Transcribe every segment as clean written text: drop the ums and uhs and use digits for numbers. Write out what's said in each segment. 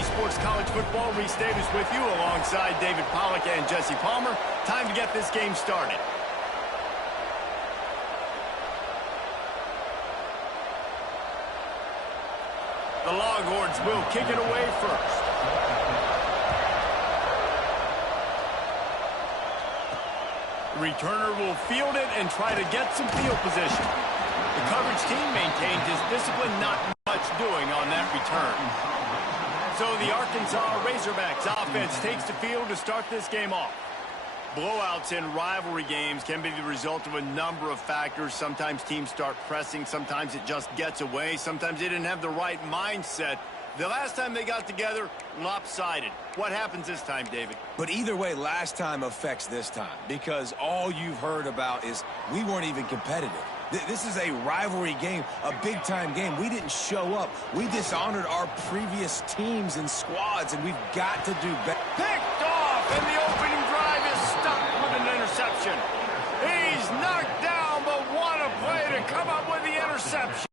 EA Sports College Football. Reese Davis with you alongside David Pollack and Jesse Palmer. Time to get this game started. The Longhorns will kick it away first. The returner will field it and try to get some field position. The coverage team maintains his discipline, not much doing on that return. So the Arkansas Razorbacks offense takes the field to start this game off. Blowouts in rivalry games can be the result of a number of factors. Sometimes teams start pressing. Sometimes it just gets away. Sometimes they didn't have the right mindset. The last time they got together, lopsided. What happens this time, David? But either way, last time affects this time because all you've heard about is we weren't even competitive. This is a rivalry game, a big-time game. We didn't show up. We dishonored our previous teams and squads, and we've got to do better. Picked off, and the opening drive is stopped with an interception. He's knocked down, but what a play to come up with the interception.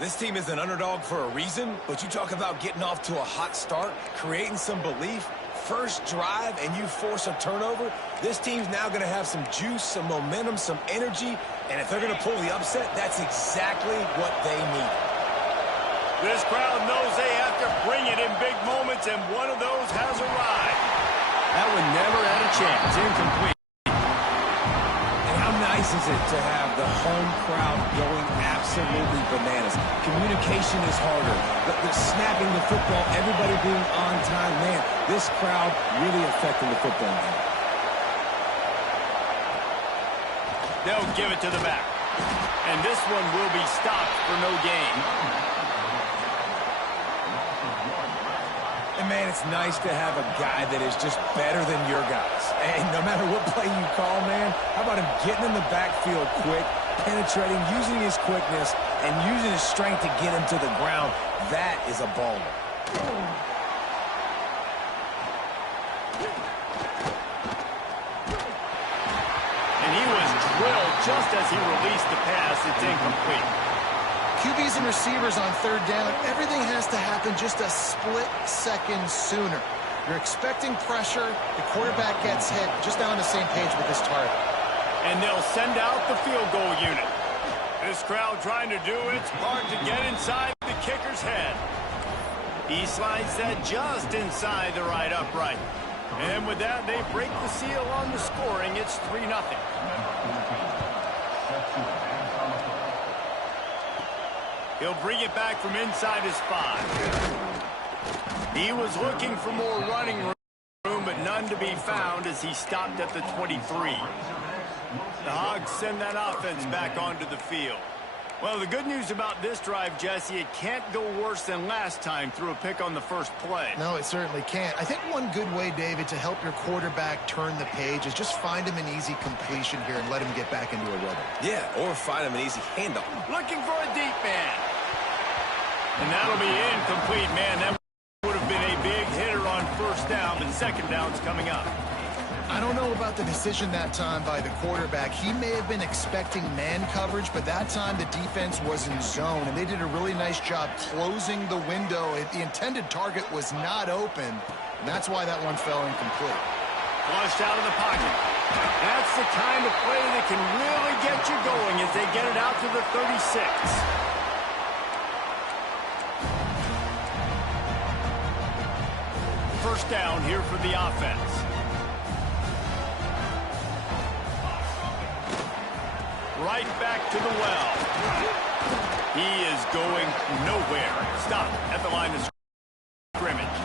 This team is an underdog for a reason, but you talk about getting off to a hot start, creating some belief. First drive and you force a turnover, this team's now going to have some juice, some momentum, some energy, and if they're going to pull the upset, that's exactly what they need. This crowd knows they have to bring it in big moments, and one of those has arrived. That one never had a chance. Incomplete. And how nice is it to have the home crowd going absolutely bananas? Communication is harder. The snapping the football, everybody being on time, man. This crowd really affecting the football game. They'll give it to the back. And this one will be stopped for no gain. And, man, it's nice to have a guy that is just better than your guys. And no matter what play you call, man, how about him getting in the backfield quick, penetrating, using his quickness, and using his strength to get him to the ground. That is a baller. And he was drilled just as he released the pass. It's incomplete. QBs and receivers on third down, everything has to happen just a split second sooner. You're expecting pressure, the quarterback gets hit, just not on the same page with this target. And they'll send out the field goal unit. This crowd trying to do its part to get inside the kicker's head. He slides that just inside the right upright. And with that, they break the seal on the scoring. It's 3-0. He'll bring it back from inside his 5. He was looking for more running room, but none to be found as he stopped at the 23. The Hogs send that offense back onto the field. Well, the good news about this drive, Jesse, it can't go worse than last time through a pick on the first play. No, it certainly can't. I think one good way, David, to help your quarterback turn the page is just find him an easy completion here and let him get back into a rhythm. Yeah, or find him an easy handoff. Looking for a deep man. And that'll be incomplete, man. That would have been a big hitter on first down, but second down's coming up. I don't know about the decision that time by the quarterback. He may have been expecting man coverage, but that time the defense was in zone, and they did a really nice job closing the window. The intended target was not open, and that's why that one fell incomplete. Flushed out of the pocket. That's the kind of play that can really get you going as they get it out to the 36. First down here for the offense. Right back to the well. He is going nowhere. Stop at the line of scrimmage.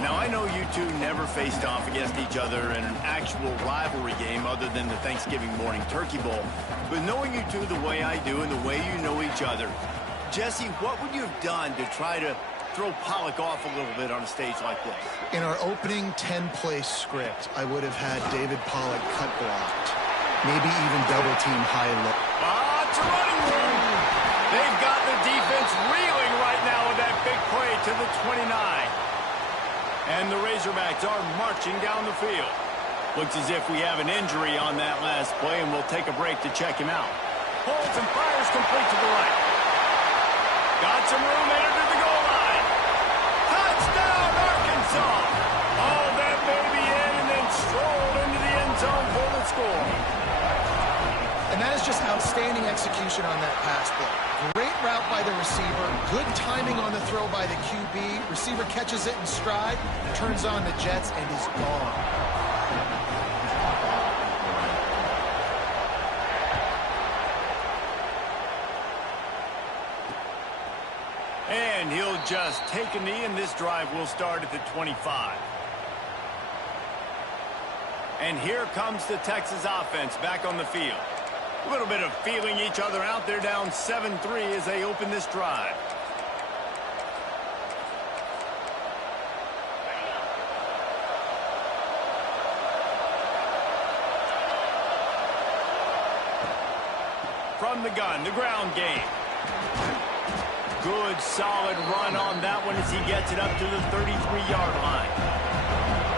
Now, I know you two never faced off against each other in an actual rivalry game other than the Thanksgiving morning Turkey Bowl. But knowing you two the way I do and the way you know each other, Jesse, what would you have done to try to throw Pollack off a little bit on a stage like this? In our opening 10-play script, I would have had David Pollack cut blocked. Maybe even double-team high-low. It's a running room. They've got the defense reeling right now with that big play to the 29. And the Razorbacks are marching down the field. Looks as if we have an injury on that last play, and we'll take a break to check him out. Holds and fires complete to the right. Got some room, entered to the goal line. just outstanding execution on that pass play. Great route by the receiver, good timing on the throw by the QB. Receiver catches it in stride, turns on the jets, and is gone. And he'll just take a knee, and this drive will start at the 25. And here comes the Texas offense back on the field. A little bit of feeling each other out. They're down 7-3 as they open this drive. From the gun, the ground game. Good, solid run on that one as he gets it up to the 33-yard line.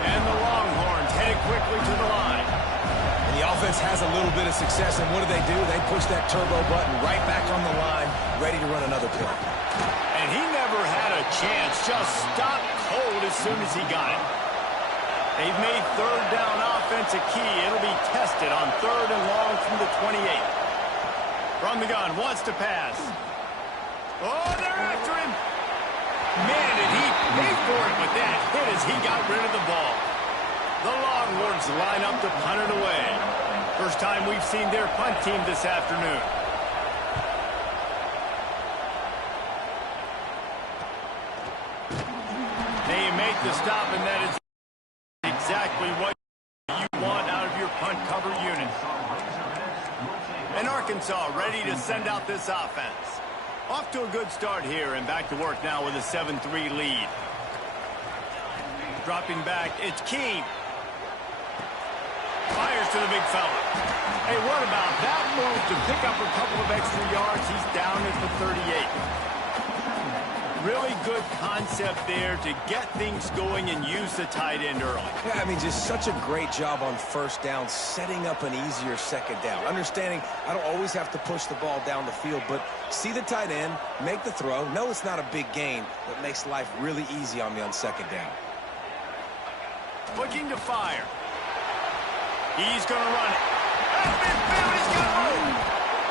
And the Longhorns headed quickly to the line. And the offense has a little bit of success, and what do? They push that turbo button right back on the line, ready to run another play. And he never had a chance, just stopped cold as soon as he got it. They've made third down offense a key. It'll be tested on 3rd and long from the 28. From the gun, wants to pass. Oh, they're after him. Man, did he pay for it with that hit as he got rid of the ball. The Longhorns line up to punt it away. First time we've seen their punt team this afternoon. They make the stop, and that is exactly what you want out of your punt cover unit. And Arkansas ready to send out this offense. Off to a good start here, and back to work now with a 7-3 lead. Dropping back, it's Keia. Fires to the big fella. Hey, what about that move to pick up a couple of extra yards? He's down at the 38. Really good concept there to get things going and use the tight end early. Yeah, I mean, just such a great job on first down, setting up an easier second down. Understanding I don't always have to push the ball down the field, but see the tight end, make the throw. No, it's not a big gain, but makes life really easy on me on second down. Looking to fire. He's going to run it. Up midfield, he's got room.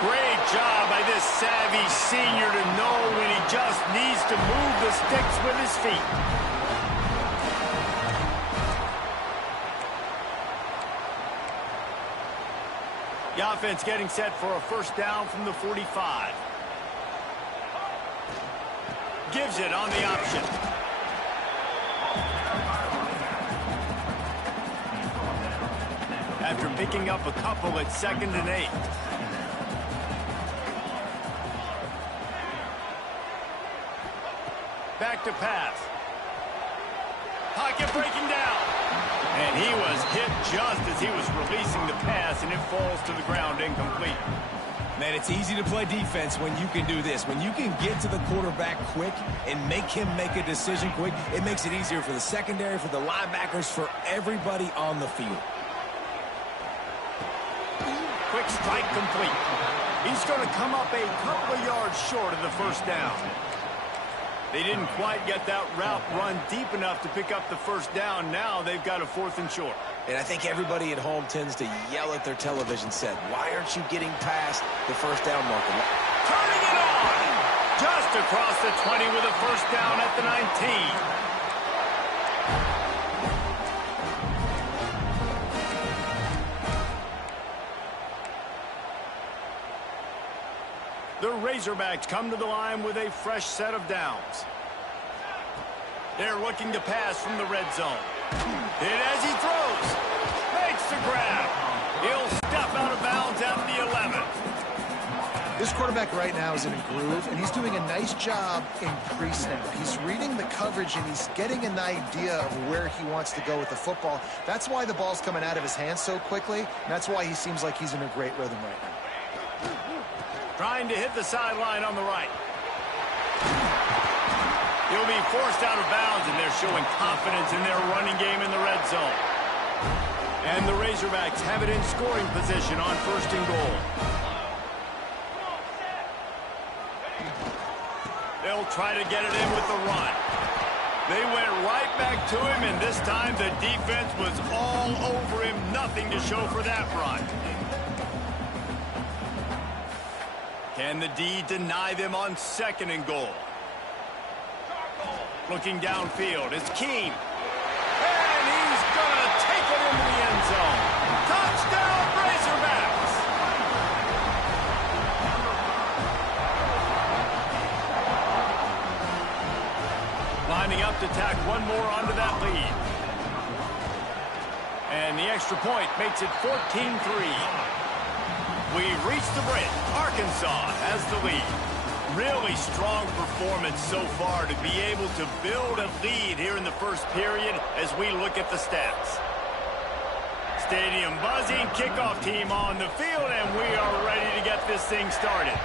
Great job by this savvy senior to know when he just needs to move the sticks with his feet. The offense getting set for a first down from the 45. Gives it on the option. After picking up a couple at 2nd and 8. Back to pass. Pocket breaking down. And he was hit just as he was releasing the pass, and it falls to the ground incomplete. Man, it's easy to play defense when you can do this. When you can get to the quarterback quick and make him make a decision quick, it makes it easier for the secondary, for the linebackers, for everybody on the field. Quick strike complete. He's going to come up a couple of yards short of the first down. They didn't quite get that route run deep enough to pick up the first down. Now they've got a 4th and short. And I think everybody at home tends to yell at their television set, why aren't you getting past the first down marker? Turning it on! Just across the 20 with a first down at the 19. The Razorbacks come to the line with a fresh set of downs. They're looking to pass from the red zone. Hit as he throws. Makes the grab. He'll step out of bounds at the 11. This quarterback right now is in a groove, and he's doing a nice job in pre-snap. He's reading the coverage, and he's getting an idea of where he wants to go with the football. That's why the ball's coming out of his hands so quickly, and that's why he seems like he's in a great rhythm right now. Trying to hit the sideline on the right. He'll be forced out of bounds, and they're showing confidence in their running game in the red zone. And the Razorbacks have it in scoring position on 1st and goal. They'll try to get it in with the run. They went right back to him, and this time the defense was all over him. Nothing to show for that run. Can the D deny them on 2nd and goal? Looking downfield, it's Keia. And he's going to take it into the end zone. Touchdown, Razorbacks! Lining up to tack one more onto that lead. And the extra point makes it 14-3. We've reached the break. Arkansas has the lead. Really strong performance so far to be able to build a lead here in the first period as we look at the stats. Stadium buzzing, kickoff team on the field, and we are ready to get this thing started.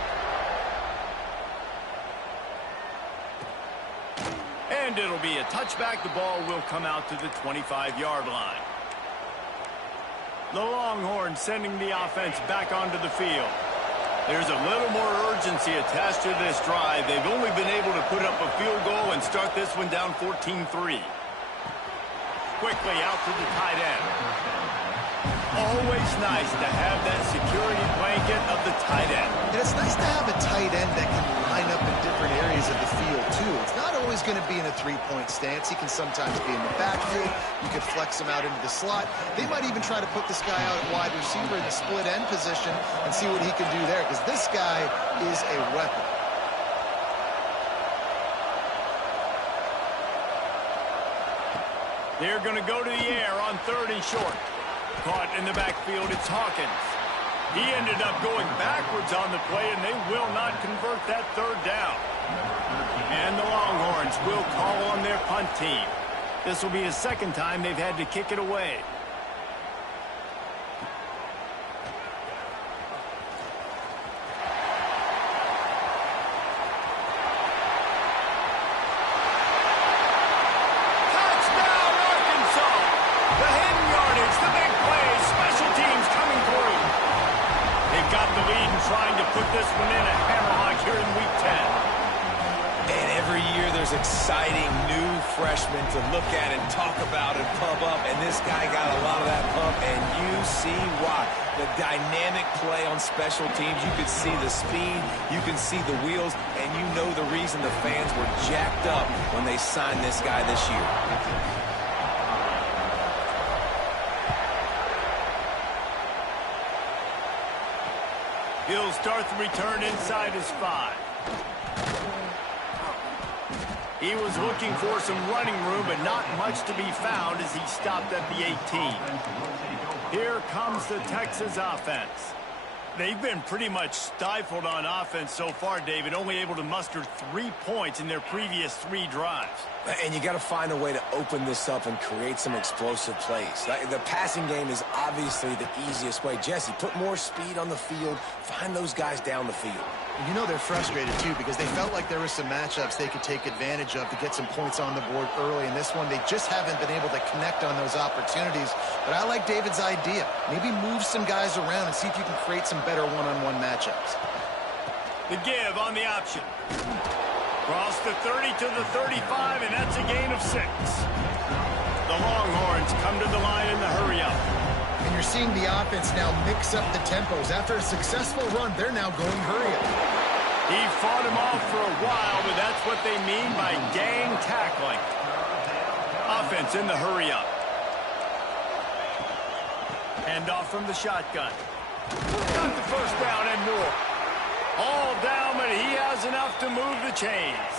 And it'll be a touchback. The ball will come out to the 25-yard line. The Longhorns sending the offense back onto the field. There's a little more urgency attached to this drive. They've only been able to put up a field goal and start this one down 14-3. Quickly out to the tight end. Always nice to have that security blanket of the tight end. And it's nice to have a tight end that can line up in different areas of the field, too. It's not always going to be in a three-point stance. He can sometimes be in the backfield. You could flex him out into the slot. They might even try to put this guy out at wide receiver in the split end position and see what he can do there, because this guy is a weapon. They're going to go to the air on 3rd and short. Caught in the backfield, it's Hawkins. He ended up going backwards on the play, and they will not convert that 3rd down. And the Longhorns will call on their punt team. This will be the 2nd time they've had to kick it away. Trying to put this one in a hammerlock here in Week 10. And every year there's exciting new freshmen to look at and talk about and pump up. And this guy got a lot of that pump, and you see why. The dynamic play on special teams. You can see the speed. You can see the wheels. And you know the reason the fans were jacked up when they signed this guy this year. He'll start the return inside his 5. He was looking for some running room, but not much to be found as he stopped at the 18. Here comes the Texas offense. They've been pretty much stifled on offense so far, David, only able to muster 3 points in their previous 3 drives. And you got to find a way to open this up and create some explosive plays. The passing game is obviously the easiest way. Jesse, put more speed on the field. Find those guys down the field. You know they're frustrated, too, because they felt like there were some matchups they could take advantage of to get some points on the board early. In this one, they just haven't been able to connect on those opportunities. But I like David's idea. Maybe move some guys around and see if you can create some better one-on-one matchups. The give on the option. Cross the 30 to the 35, and that's a gain of 6. The Longhorns come to the line in the hurry-up. And you're seeing the offense now mix up the tempos. After a successful run, they're now going hurry-up. He fought him off for a while, but that's what they mean by gang tackling. Offense in the hurry-up. Hand off from the shotgun. Got the first down and more. All down, but he has enough to move the chains.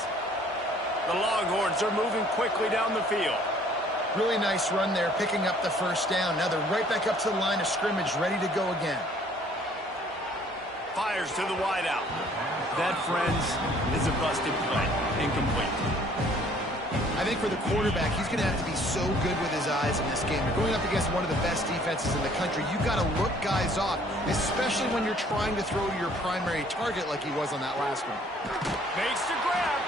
The Longhorns are moving quickly down the field. Really nice run there, picking up the first down. Now they're right back up to the line of scrimmage, ready to go again. Fires to the wideout. That, friends, is a busted play. Incomplete. I think for the quarterback, he's going to have to be so good with his eyes in this game. You're going up against one of the best defenses in the country. You've got to look guys off, especially when you're trying to throw to your primary target like he was on that last one. Makes the grab.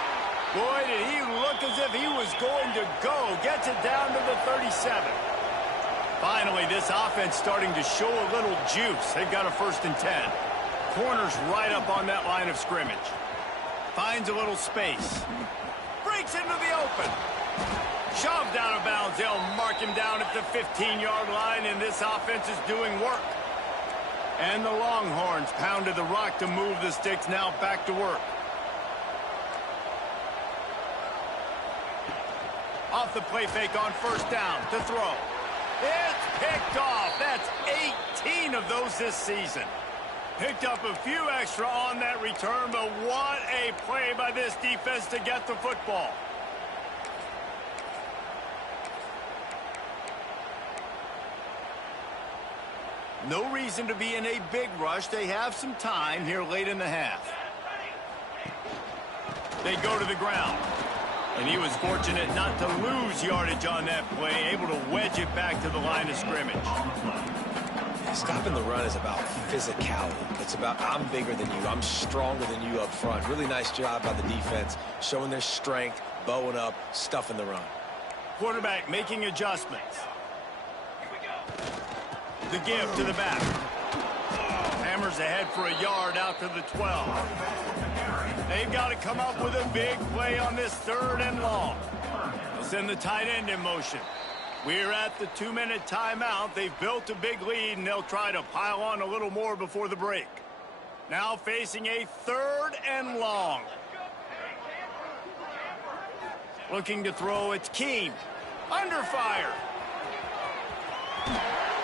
Boy, did he look as if he was going to go. Gets it down to the 37. Finally, this offense starting to show a little juice. They've got a 1st and 10. Corners right up on that line of scrimmage. Finds a little space. Breaks into the open. Shoved out of bounds. They'll mark him down at the 15-yard line, and this offense is doing work. And the Longhorns pounded the rock to move the sticks, now back to work. Off the play fake on first down to throw. It's picked off. That's 18 of those this season. Picked up a few extra on that return, but what a play by this defense to get the football. No reason to be in a big rush. They have some time here late in the half. They go to the ground. And he was fortunate not to lose yardage on that play, able to wedge it back to the line of scrimmage. Stopping the run is about physicality. It's about I'm bigger than you, I'm stronger than you up front. Really nice job by the defense, showing their strength, bowing up, stuffing the run. Quarterback making adjustments. The give to the back. Hammers ahead for a yard out to the 12. They've got to come up with a big play on this 3rd and long. They'll send the tight end in motion. We're at the 2-minute timeout. They've built a big lead, and they'll try to pile on a little more before the break. Now facing a 3rd and long. Looking to throw, it's Keene. Under fire.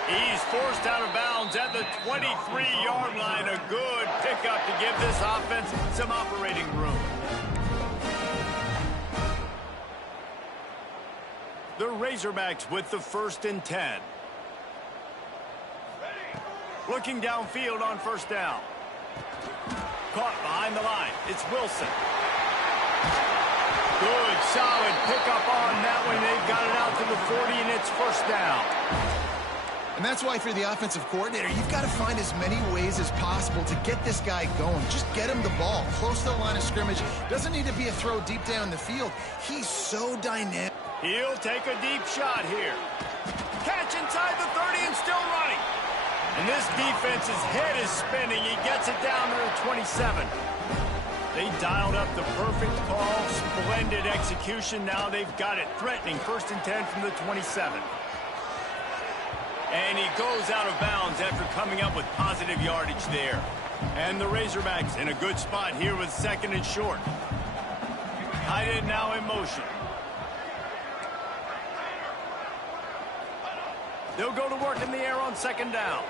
He's forced out of bounds at the 23-yard line. A good pickup to give this offense some operating room. The Razorbacks with the 1st and 10. Looking downfield on first down. Caught behind the line. It's Wilson. Good, solid pickup on that one. They've got it out to the 40, and it's first down. And that's why for the offensive coordinator, you've got to find as many ways as possible to get this guy going. Just get him the ball close to the line of scrimmage. Doesn't need to be a throw deep down the field. He's so dynamic. He'll take a deep shot here. Catch inside the 30 and still running. And this defense's head is spinning. He gets it down to the 27. They dialed up the perfect call. Splendid execution. Now they've got it. Threatening 1st and 10 from the 27. And he goes out of bounds after coming up with positive yardage there. And the Razorbacks in a good spot here with 2nd and short. Tight end now in motion. They'll go to work in the air on 2nd down.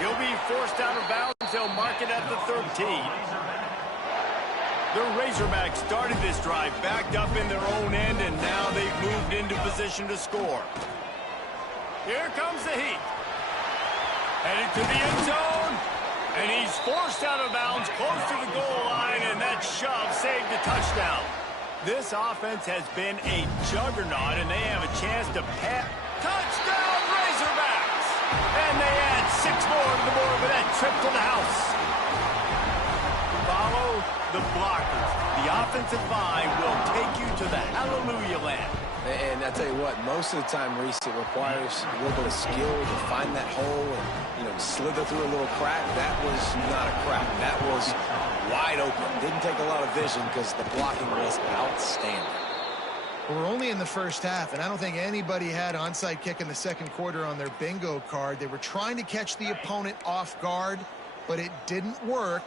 He'll be forced out of bounds. They'll mark it at the 13. The Razorbacks started this drive backed up in their own end, and now they've moved into position to score. Here comes the heat. Headed to the end zone. And he's forced out of bounds close to the goal line, and that shove saved a touchdown. This offense has been a juggernaut, and they have a chance to pass. Touchdown, Razorbacks! And they add 6 more to the board with that trip to the house. Follow the blockers. The offensive line will take you to the hallelujah land. And I tell you what, most of the time, Reese, it requires a little bit of skill to find that hole and, slither through a little crack. That was not a crack. That was wide open. Didn't take a lot of vision because the blocking was outstanding. We're only in the first half, and I don't think anybody had onside kick in the second quarter on their bingo card. They were trying to catch the opponent off guard, but it didn't work.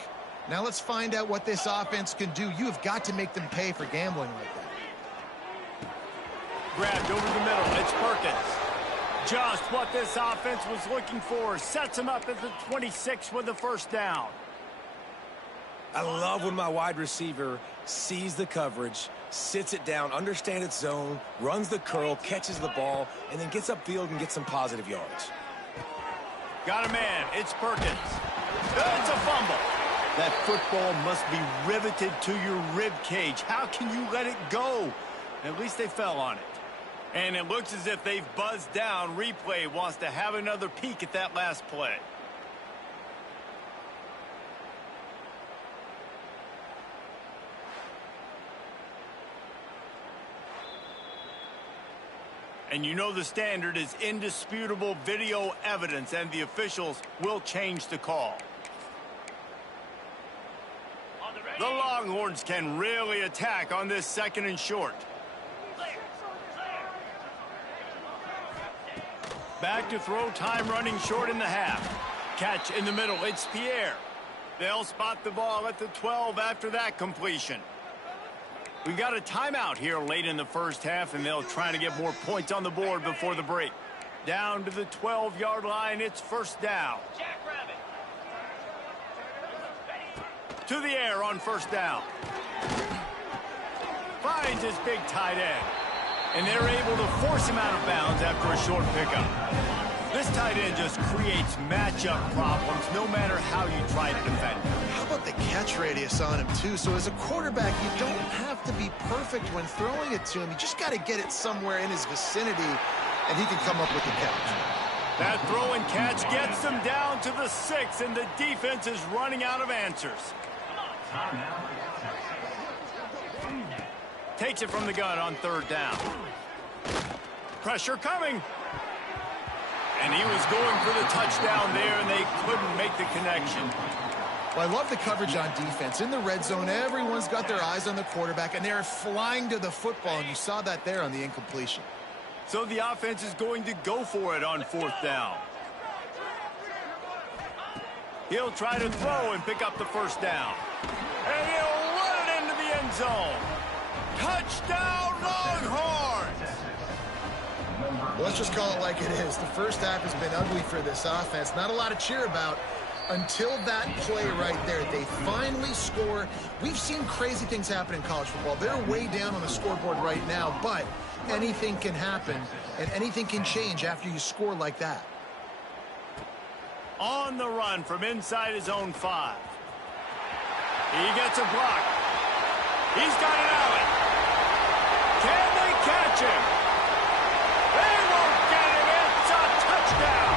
Now let's find out what this offense can do. You have got to make them pay for gambling like that. Grabbed over the middle. It's Perkins. Just what this offense was looking for. Sets him up at the 26 with the first down. I love when my wide receiver sees the coverage, sits it down, understands its zone, runs the curl, catches the ball, and then gets upfield and gets some positive yards. Got a man. It's Perkins. It's a fumble. That football must be riveted to your rib cage. How can you let it go? At least they fell on it. And it looks as if they've buzzed down. Replay wants to have another peek at that last play. And you know the standard is indisputable video evidence, and the officials will change the call. The Longhorns can really attack on this 2nd and short. Back to throw, time running short in the half. Catch in the middle, it's Pierre. They'll spot the ball at the 12 after that completion. We've got a timeout here late in the first half, and they'll try to get more points on the board before the break. Down to the 12-yard line, it's first down. To the air on first down. Finds his big tight end. And they're able to force him out of bounds after a short pickup. This tight end just creates matchup problems no matter how you try to defend him. How about the catch radius on him, too? So as a quarterback, you don't have to be perfect when throwing it to him. You just got to get it somewhere in his vicinity, and he can come up with the catch. That throw and catch gets them down to the 6, and the defense is running out of answers. Takes it from the gun on third down. Pressure coming. And he was going for the touchdown there, and they couldn't make the connection. Well, I love the coverage on defense. In the red zone, everyone's got their eyes on the quarterback, and they're flying to the football, and you saw that there on the incompletion. So the offense is going to go for it on fourth down. He'll try to throw and pick up the first down. And he'll run it into the end zone. Touchdown, Longhorns! Well, let's just call it like it is. The first half has been ugly for this offense. Not a lot to cheer about until that play right there. They finally score. We've seen crazy things happen in college football. They're way down on the scoreboard right now, but anything can happen, and anything can change after you score like that. On the run from inside his own 5. He gets a block. He's got an alley. Can they catch him? They won't get him. It's a touchdown.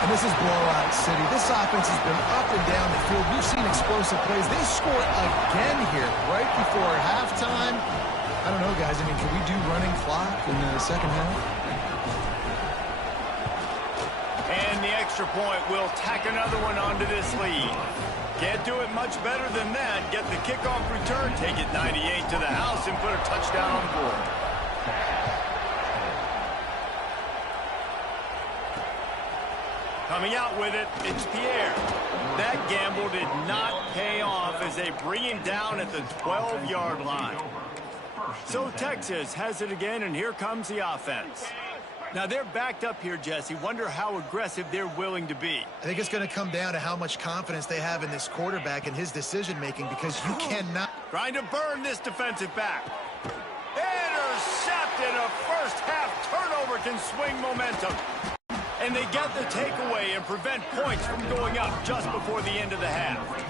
And this is blowout city. This offense has been up and down the field. We've seen explosive plays. They score again here right before halftime. I don't know, guys. I mean, can we do running clock in the second half? And the extra point will tack another one onto this lead. Can't do it much better than that. Get the kickoff return, take it 98 to the house, and put a touchdown on the board. Coming out with it, it's Pierre. That gamble did not pay off as they bring him down at the 12-yard line. So Texas has it again, and here comes the offense. Now, they're backed up here, Jesse. Wonder how aggressive they're willing to be. I think it's going to come down to how much confidence they have in this quarterback and his decision-making, because you cannot... Trying to burn this defensive back. Intercepted. A first-half turnover can swing momentum. And they get the takeaway and prevent points from going up just before the end of the half.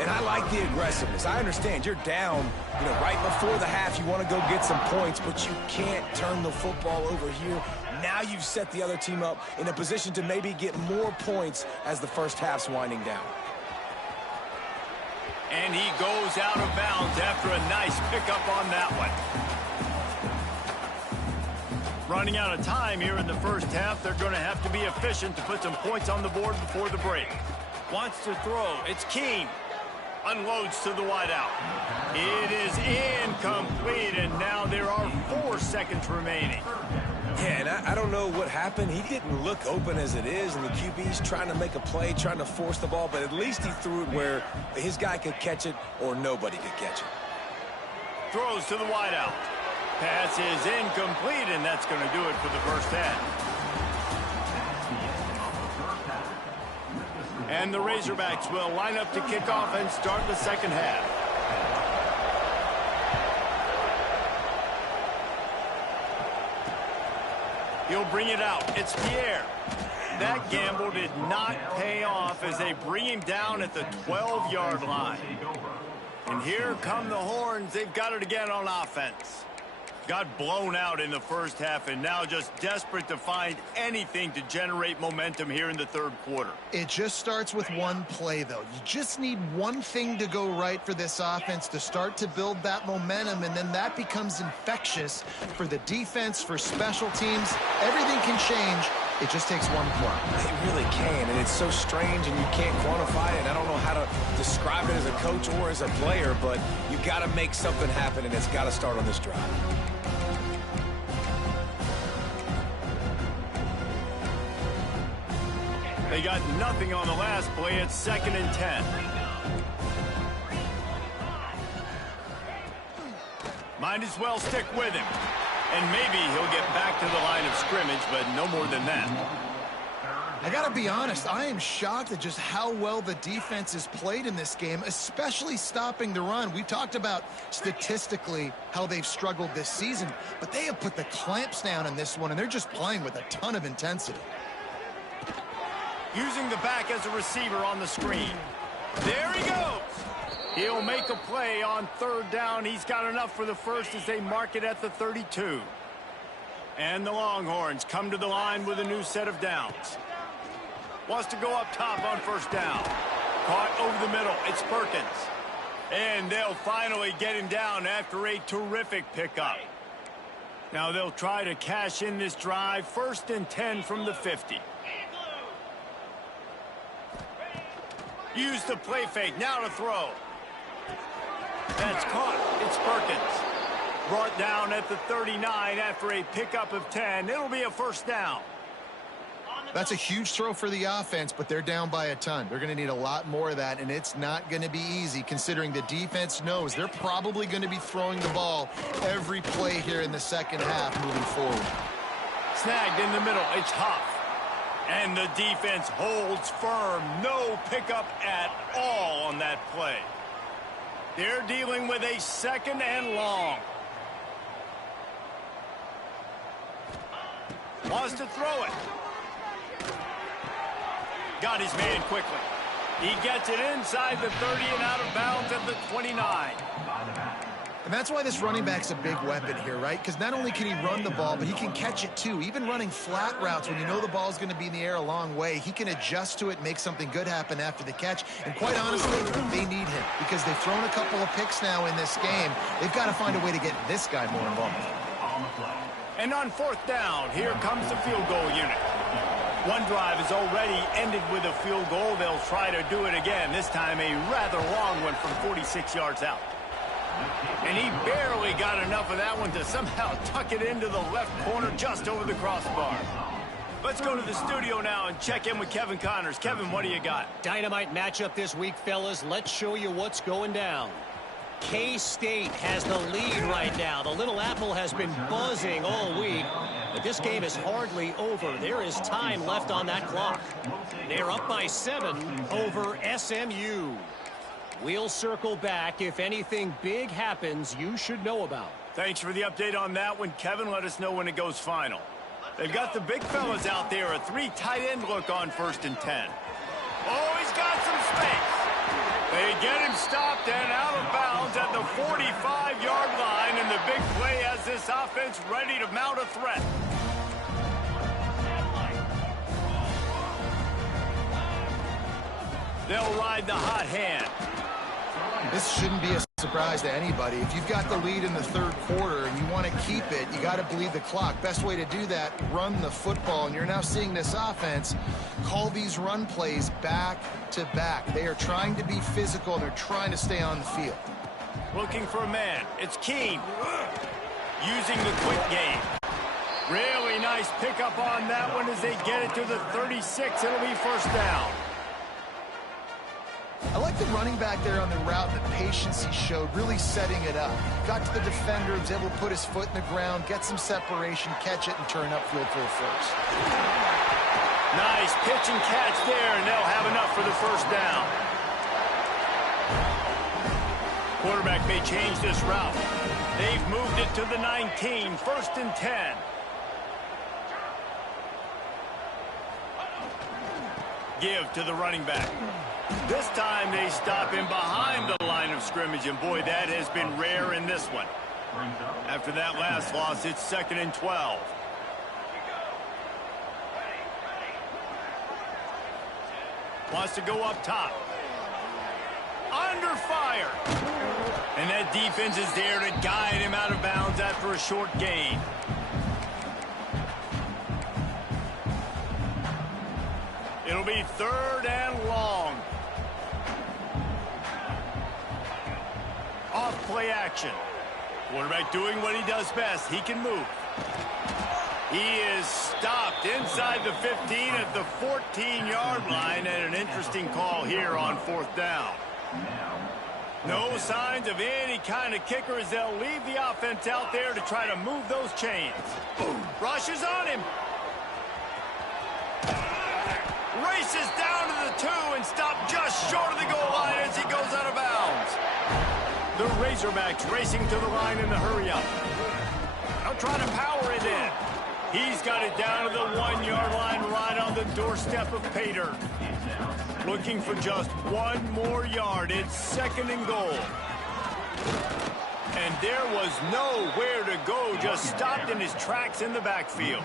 And I like the aggressiveness. I understand you're down, right before the half. You want to go get some points, but you can't turn the football over here. Now you've set the other team up in a position to maybe get more points as the first half's winding down. And he goes out of bounds after a nice pickup on that one. Running out of time here in the first half. They're going to have to be efficient to put some points on the board before the break. Wants to throw. It's Keia. Unloads to the wideout. It is incomplete, and now there are 4 seconds remaining. Yeah, and I don't know what happened. He didn't look open as it is, and the QB's trying to make a play, trying to force the ball, but at least he threw it where his guy could catch it or nobody could catch it. Throws to the wideout. Pass is incomplete, and that's going to do it for the first half. And the Razorbacks will line up to kick off and start the second half. He'll bring it out. It's Pierre. That gamble did not pay off as they bring him down at the 12-yard line. And here come the Horns. They've got it again on offense. Got blown out in the first half and now just desperate to find anything to generate momentum here in the third quarter. It just starts with one play, though. You just need one thing to go right for this offense to start to build that momentum, and then that becomes infectious for the defense, for special teams. Everything can change. It just takes one play. It really can, and it's so strange, and you can't quantify it. I don't know how to describe it as a coach or as a player, but you got to make something happen, and it's got to start on this drive. They got nothing on the last play. It's 2nd and 10. Might as well stick with him. And maybe he'll get back to the line of scrimmage, but no more than that. I got to be honest, I am shocked at just how well the defense has played in this game, especially stopping the run. We talked about statistically how they've struggled this season, but they have put the clamps down in this one, and they're just playing with a ton of intensity. Using the back as a receiver on the screen. There he goes. He'll make a play on 3rd down. He's got enough for the first as they mark it at the 32. And the Longhorns come to the line with a new set of downs. Wants to go up top on 1st down. Caught over the middle. It's Perkins. And they'll finally get him down after a terrific pickup. Now they'll try to cash in this drive. 1st and 10 from the 50. Use the play fake. Now to throw. That's caught. It's Perkins. Brought down at the 39 after a pickup of 10. It'll be a 1st down. That's a huge throw for the offense, but they're down by a ton. They're going to need a lot more of that, and it's not going to be easy considering the defense knows they're probably going to be throwing the ball every play here in the 2nd half moving forward. Snagged in the middle. It's Huff. And the defense holds firm. No pickup at all on that play. They're dealing with a 2nd and long. Wants to throw it. Got his man quickly. He gets it inside the 30 and out of bounds at the 29. And that's why this running back's a big weapon here, right? Because not only can he run the ball, but he can catch it too. Even running flat routes when you know the ball's going to be in the air a long way, he can adjust to it, make something good happen after the catch. And quite honestly, they need him because they've thrown a couple of picks now in this game. They've got to find a way to get this guy more involved. And on 4th down, here comes the field goal unit. One drive has already ended with a field goal. They'll try to do it again, this time a rather long one from 46 yards out. And he barely got enough of that one to somehow tuck it into the left corner just over the crossbar. Let's go to the studio now and check in with Kevin Connors. Kevin, what do you got? Dynamite matchup this week, fellas. Let's show you what's going down. K-State has the lead right now. The Little Apple has been buzzing all week, but this game is hardly over. There is time left on that clock. They're up by 7 over SMU. We'll circle back if anything big happens you should know about. Thanks for the update on that one, Kevin. Let us know when it goes final. They've got the big fellas out there. A 3 tight end look on 1st and 10. Oh, he's got some space. They get him stopped and out of bounds at the 45-yard line, and the big play has this offense ready to mount a threat. They'll ride the hot hand. This shouldn't be a surprise to anybody. If you've got the lead in the 3rd quarter and you want to keep it, you got to bleed the clock. Best way to do that, run the football. And you're now seeing this offense call these run plays back to back. They are trying to be physical, and they're trying to stay on the field. Looking for a man. It's Keene. Using the quick game. Really nice pickup on that one as they get it to the 36. It'll be 1st down. I like the running back there on the route, the patience he showed, really setting it up. Got to the defender, was able to put his foot in the ground, get some separation, catch it, and turn upfield for a first. Nice pitch and catch there, and they'll have enough for the 1st down. Quarterback may change this route. They've moved it to the 19, 1st and 10. Give to the running back. This time they stop him behind the line of scrimmage, and boy, that has been rare in this one. After that last loss, it's 2nd and 12. Wants to go up top. Under fire. And that defense is there to guide him out of bounds after a short gain. It'll be 3rd and long. Off play action. Quarterback doing what he does best. He can move. He is stopped inside the 15 at the 14-yard line, and an interesting call here on 4th down. No signs of any kind of kicker as they'll leave the offense out there to try to move those chains. Rushes on him. Races down to the 2 and stopped just short of the goal line as he goes out of bounds. The Razorbacks racing to the line in the hurry-up. Now trying to power it in. He's got it down to the 1-yard line right on the doorstep of pay dirt. Looking for just one more yard. It's 2nd and goal. And there was nowhere to go, just stopped in his tracks in the backfield.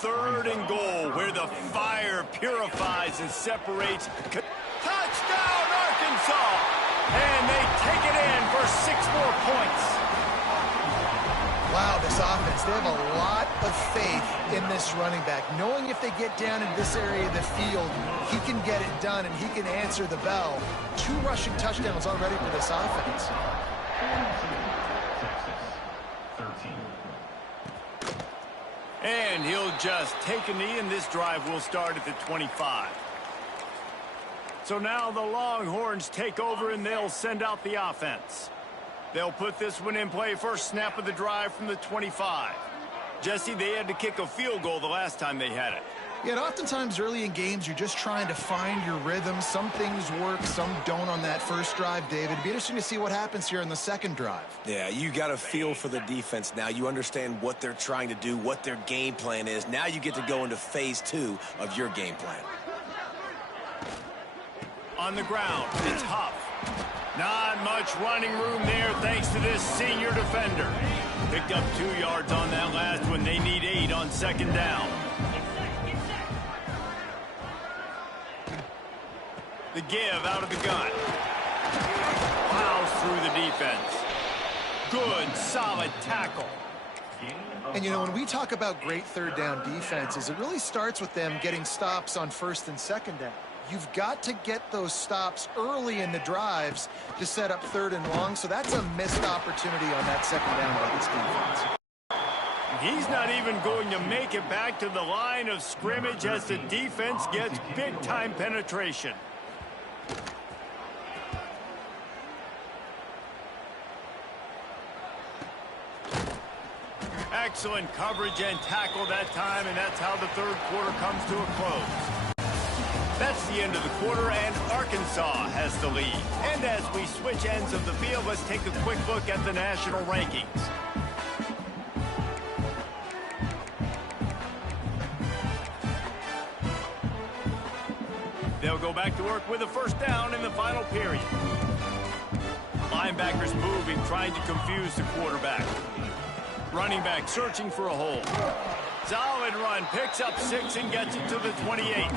3rd and goal, where the fire purifies and separates. Touchdown, Arkansas! And they take it in for 6 more points. Wow, this offense, they have a lot of faith in this running back. Knowing if they get down in this area of the field, he can get it done and he can answer the bell. 2 rushing touchdowns already for this offense. And he'll just take a knee, and this drive will start at the 25. So now the Longhorns take over, and they'll send out the offense. They'll put this one in play. First snap of the drive from the 25. Jesse, they had to kick a field goal the last time they had it. Yeah, and oftentimes early in games, you're just trying to find your rhythm. Some things work, some don't on that first drive, David. It'd be interesting to see what happens here in the 2nd drive. Yeah, you got a feel for the defense now. You understand what they're trying to do, what their game plan is. Now you get to go into phase 2 of your game plan. On the ground, it's Huff. Not much running room there thanks to this senior defender. Picked up 2 yards on that last one. They need 8 on 2nd down. The give out of the gun. Plows through the defense. Good, solid tackle. And, you know, when we talk about great 3rd down defenses, it really starts with them getting stops on 1st and 2nd down. You've got to get those stops early in the drives to set up 3rd and long, so that's a missed opportunity on that 2nd down by this defense. He's not even going to make it back to the line of scrimmage as the defense gets big-time penetration. Excellent coverage and tackle that time, and that's how the 3rd quarter comes to a close. That's the end of the quarter, and Arkansas has the lead. And as we switch ends of the field, let's take a quick look at the national rankings. They'll go back to work with a 1st down in the final period. Linebackers moving, trying to confuse the quarterback. Running back searching for a hole. Solid run, picks up 6 and gets it to the 28.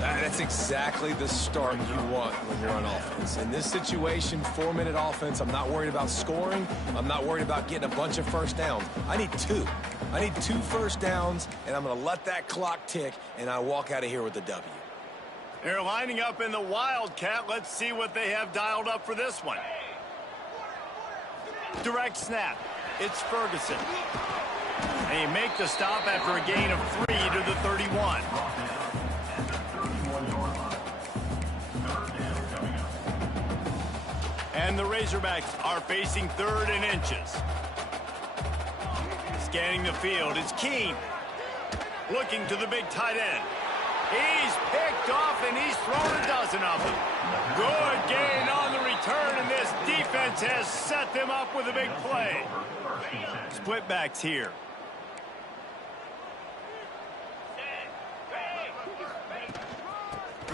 That's exactly the start you want when you're on offense. In this situation, 4-minute offense, I'm not worried about scoring. I'm not worried about getting a bunch of 1st downs. I need 2. I need 2 1st downs, and I'm going to let that clock tick, and I walk out of here with a W. They're lining up in the Wildcat. Let's see what they have dialed up for this one. Direct snap. It's Ferguson. They make the stop after a gain of 3 to the 31. And the Razorbacks are facing 3rd and inches. Scanning the field, it's Keene. Looking to the big tight end. He's picked off, and he's thrown a dozen of them. Good gain on the return, and this defense has set them up with a big play. Split backs here.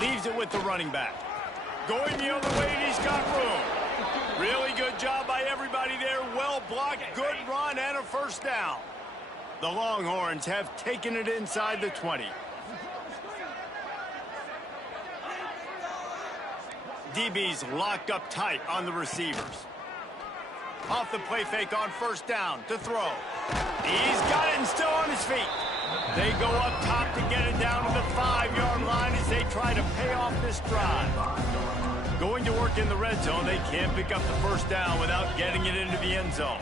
Leaves it with the running back. Going the other way, and he's got room. Really good job by everybody there. Well blocked, good run, and a 1st down. The Longhorns have taken it inside the 20. DB's locked up tight on the receivers. Off the play fake on 1st down to throw. He's got it and still on his feet. They go up top to get it down to the 5-yard line as they try to pay off this drive. Going to work in the red zone, they can't pick up the 1st down without getting it into the end zone.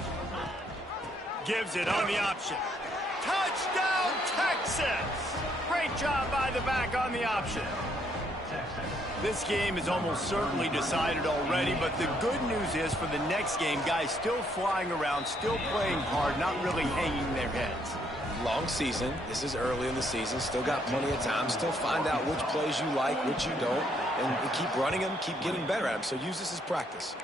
Gives it on the option. Touchdown, Texas! Great job by the back on the option. This game is almost certainly decided already, but the good news is for the next game, guys still flying around, still playing hard, not really hanging their heads. Long season. This is early in the season. Still got plenty of time. Still find out which plays you like, which you don't, and keep running them, keep getting better at them. So use this as practice.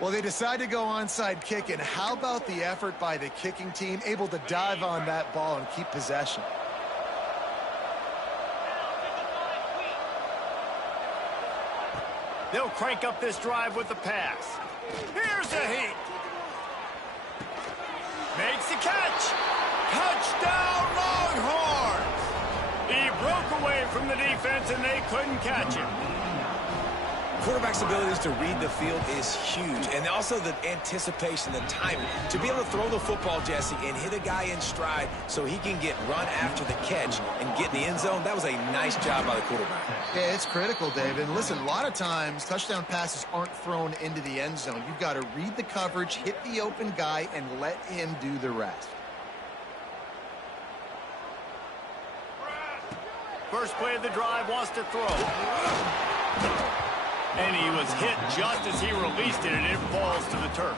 Well, they decide to go onside kick, and how about the effort by the kicking team, able to dive on that ball and keep possession? They'll crank up this drive with the pass. Here's a heat. Makes the catch. Touchdown, Longhorns! He broke away from the defense, and they couldn't catch him. Quarterback's abilities to read the field is huge, and also the anticipation, the timing. To be able to throw the football, Jesse, and hit a guy in stride so he can get run after the catch and get in the end zone, that was a nice job by the quarterback. Yeah, it's critical, David. And listen, a lot of times, touchdown passes aren't thrown into the end zone. You've got to read the coverage, hit the open guy, and let him do the rest. First play of the drive, wants to throw. And he was hit just as he released it, and it falls to the turf.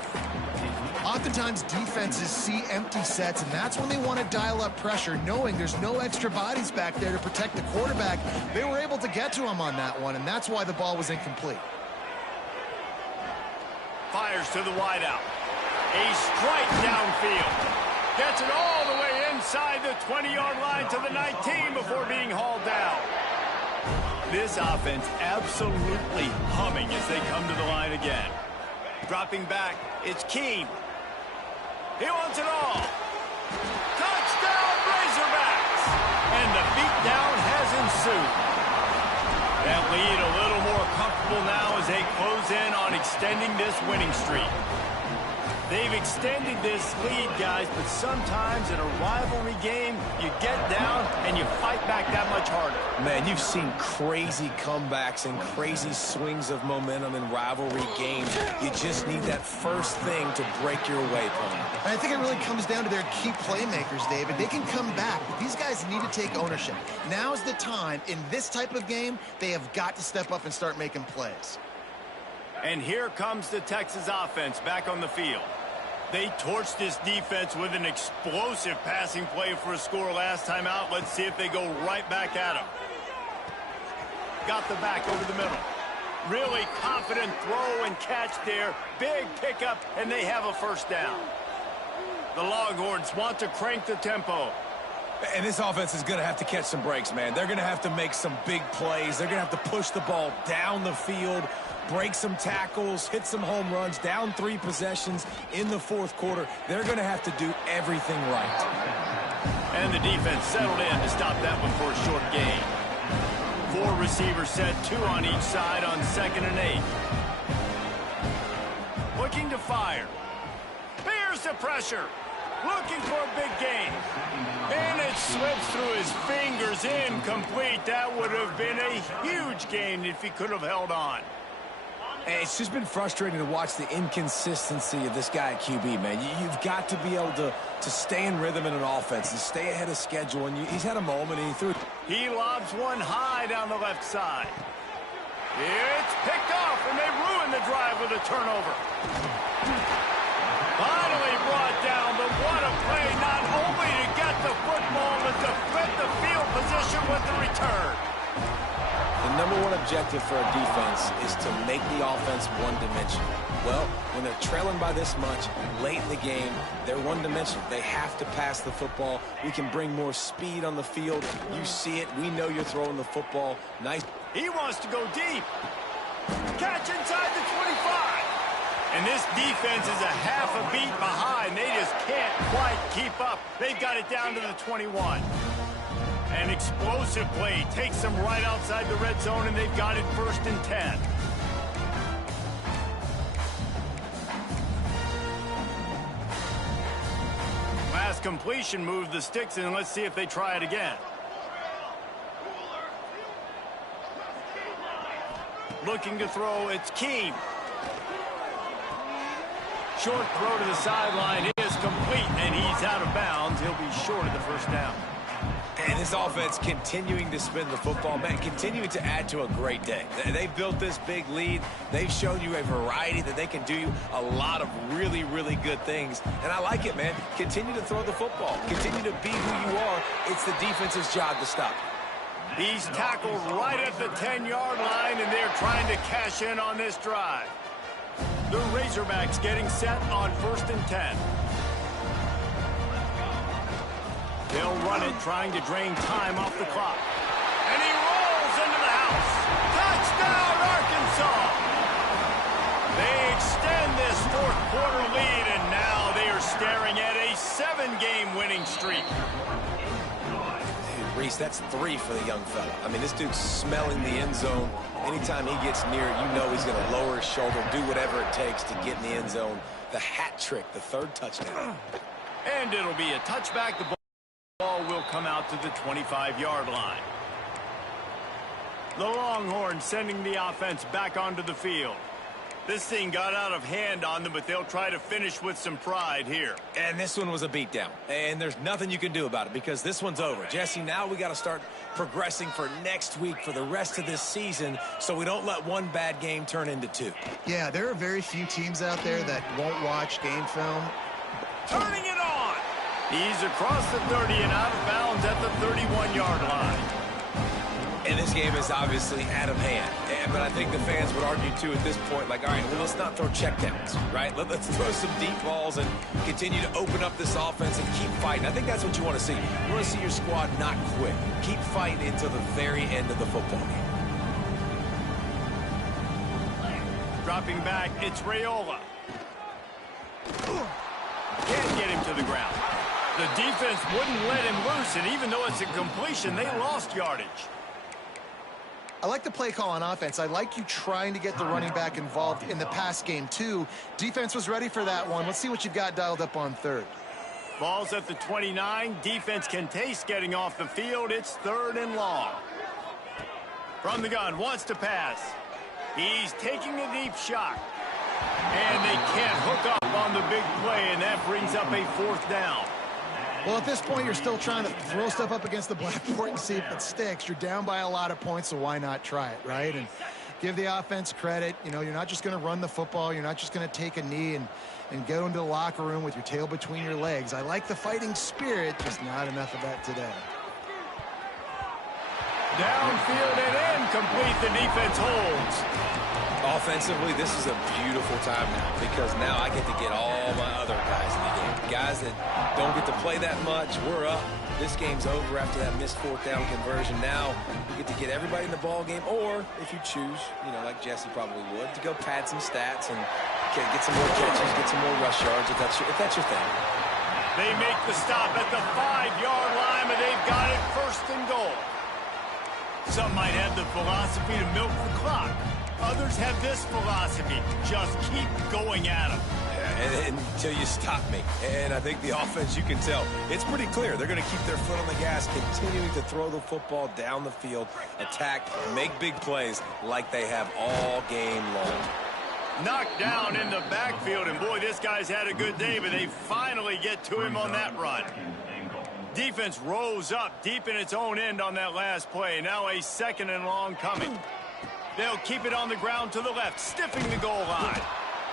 Oftentimes, defenses see empty sets, and that's when they want to dial up pressure, knowing there's no extra bodies back there to protect the quarterback. They were able to get to him on that one, and that's why the ball was incomplete. Fires to the wideout. A strike downfield. Gets it all the way inside the 20-yard line to the 19 before being hauled down. This offense absolutely humming as they come to the line again. Dropping back, it's Keia. He wants it all. Touchdown, Razorbacks! And the beatdown has ensued. That lead a little more comfortable now as they close in on extending this winning streak. They've extended this lead, guys, but sometimes in a rivalry game, you get down and you fight back that much harder. Man, you've seen crazy comebacks and crazy swings of momentum in rivalry games. You just need that first thing to break your way, Pony. And I think it really comes down to their key playmakers, David. They can come back, but these guys need to take ownership. Now's the time. In this type of game, they have got to step up and start making plays. And here comes the Texas offense back on the field. They torched this defense with an explosive passing play for a score last time out. Let's see if they go right back at him. Got the back over the middle. Really confident throw and catch there. Big pickup, and they have a first down. The Longhorns want to crank the tempo. And this offense is going to have to catch some breaks, man. They're going to have to make some big plays. They're going to have to push the ball down the field, break some tackles, hit some home runs, down 3 possessions in the fourth quarter. They're going to have to do everything right. And the defense settled in to stop that one for a short gain. 4 receivers set, 2 on each side on 2nd and 8. Looking to fire. Here's the pressure. Looking for a big gain. And it slips through his fingers, incomplete. That would have been a huge gain if he could have held on. And it's just been frustrating to watch the inconsistency of this guy at QB, man. You've got to be able to stay in rhythm in an offense and stay ahead of schedule. And he's had a moment, and he threw it. He lobs one high down the left side. It's picked off, and they ruin the drive with a turnover. Finally brought down, but what a play, not only to get the football, but to flip the field position with the return. The number one objective for a defense is to make the offense one-dimensional. Well, when they're trailing by this much late in the game, they're one-dimensional. They have to pass the football. We can bring more speed on the field. You see it. We know you're throwing the football. Nice. He wants to go deep. Catch inside the 25. And this defense is a half a beat behind. They just can't quite keep up. They've got it down to the 21. An explosive play takes them right outside the red zone, and they've got it 1st and 10. Last completion moved the sticks in. Let's see if they try it again. Looking to throw, it's Keia. Short throw to the sideline is complete, and he's out of bounds. He'll be short of the first down. And this offense continuing to spin the football, man, continuing to add to a great day. They've built this big lead. They've shown you a variety that they can do a lot of really, really good things. And I like it, man. Continue to throw the football. Continue to be who you are. It's the defense's job to stop. He's tackled right at the 10-yard line, and they're trying to cash in on this drive. The Razorbacks getting set on 1st and 10. They'll run it, trying to drain time off the clock. And he rolls into the house. Touchdown, Arkansas! They extend this fourth-quarter lead, and now they are staring at a 7-game winning streak. Dude, Reese, that's 3 for the young fella. I mean, this dude's smelling the end zone. Anytime he gets near it, you know he's going to lower his shoulder, do whatever it takes to get in the end zone. The hat trick, the 3rd touchdown. And it'll be a touchback. The ball will come out to the 25-yard line. The Longhorns sending the offense back onto the field. This thing got out of hand on them, but they'll try to finish with some pride here. And this one was a beatdown. And there's nothing you can do about it because this one's over. Jesse, now we got to start progressing for next week, for the rest of this season, so we don't let one bad game turn into 2. Yeah, there are very few teams out there that won't watch game film. Turning it on! He's across the 30 and out of bounds at the 31-yard line. And this game is obviously out of hand. But I think the fans would argue, too, at this point, like, all right, well, let's not throw checkdowns, right? Let's throw some deep balls and continue to open up this offense and keep fighting. I think that's what you want to see. You want to see your squad not quit. Keep fighting until the very end of the football game. Dropping back, it's Raiola. Can't get him to the ground. The defense wouldn't let him loose, and even though it's a completion, they lost yardage. I like the play call on offense. I like you trying to get the running back involved in the pass game, too. Defense was ready for that one. Let's see what you've got dialed up on 3rd. Ball's at the 29. Defense can taste getting off the field. It's 3rd and long. From the gun, wants to pass. He's taking a deep shot. And they can't hook up on the big play, and that brings up a 4th down. Well, at this point, you're still trying to throw stuff up against the blackboard and see if it sticks. You're down by a lot of points, so why not try it, right? And give the offense credit. You know, you're not just going to run the football. You're not just going to take a knee and go into the locker room with your tail between your legs. I like the fighting spirit, just not enough of that today. Downfield and incomplete. The defense holds. Offensively, this is a beautiful time now because now I get to get all my other guys in the game. Guys that don't get to play that much, we're up. This game's over after that missed 4th down conversion. Now we get to get everybody in the ball game, or if you choose, you know, like Jesse probably would, to go pad some stats and get some more catches, get some more rush yards if that's your thing. They make the stop at the 5-yard line, but they've got it 1st and goal. Some might have the philosophy to milk the clock. Others have this philosophy, just keep going at them. And until you stop me. And I think the offense, you can tell, it's pretty clear. They're going to keep their foot on the gas, continuing to throw the football down the field, attack, make big plays like they have all game long. Knocked down in the backfield, and boy, this guy's had a good day, but they finally get to him on that run. Defense rose up deep in its own end on that last play. Now a 2nd and long coming. They'll keep it on the ground to the left, stiffing the goal line.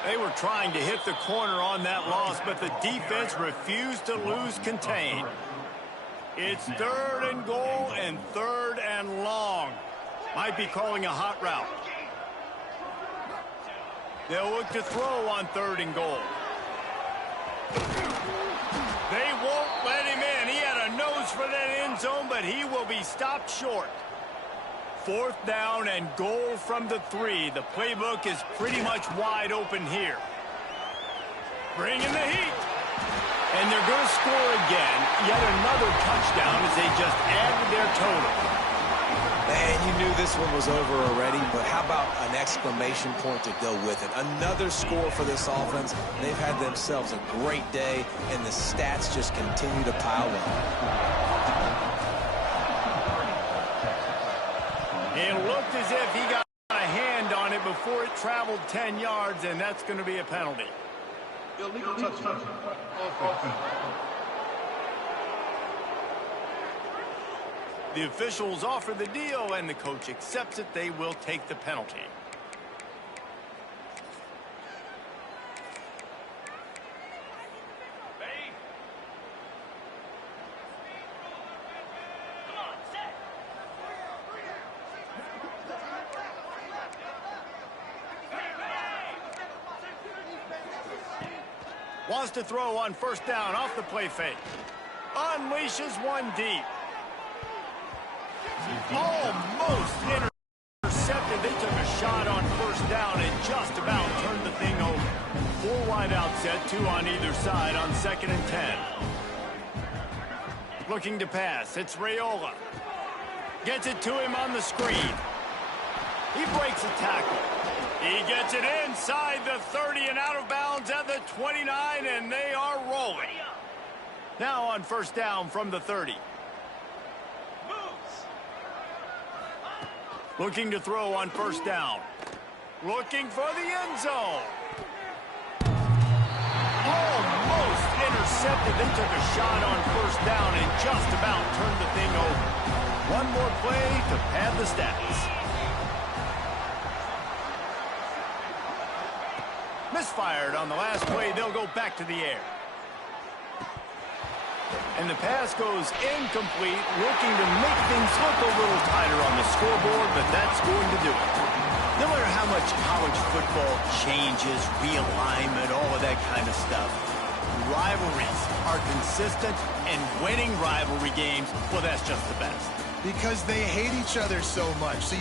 They were trying to hit the corner on that loss, but the defense refused to lose contain. It's 3rd and goal and 3rd and long. Might be calling a hot route. They'll look to throw on 3rd and goal. They won't let him in. He had a nose for that end zone, but he will be stopped short. 4th down and goal from the 3. The playbook is pretty much wide open here. Bringing the heat. And they're going to score again. Yet another touchdown as they just add to their total. Man, you knew this one was over already, but how about an exclamation point to go with it? Another score for this offense. They've had themselves a great day, and the stats just continue to pile up. It looked as if he got a hand on it before it traveled 10 yards, and that's going to be a penalty. Illegal touching. Offense. The officials offer the deal, and the coach accepts it. They will take the penalty. Wants to throw on first down off the play fake. Unleashes one deep. Almost intercepted. They took a shot on first down and just about turned the thing over. 4 wide out set, 2 on either side on 2nd and 10. Looking to pass. It's Raiola. Gets it to him on the screen. He breaks a tackle. He gets it inside the 30 and out of bounds at the 29, and they are rolling. Now on first down from the 30. Looking to throw on first down. Looking for the end zone. Almost intercepted. They took a shot on first down and just about turned the thing over. One more play to pad the stats. Misfired on the last play. They'll go back to the air. And the pass goes incomplete, looking to make things look a little tighter on the scoreboard, but that's going to do it. No matter how much college football changes, realignment, all of that kind of stuff, rivalries are consistent, and winning rivalry games, well, that's just the best. Because they hate each other so much. So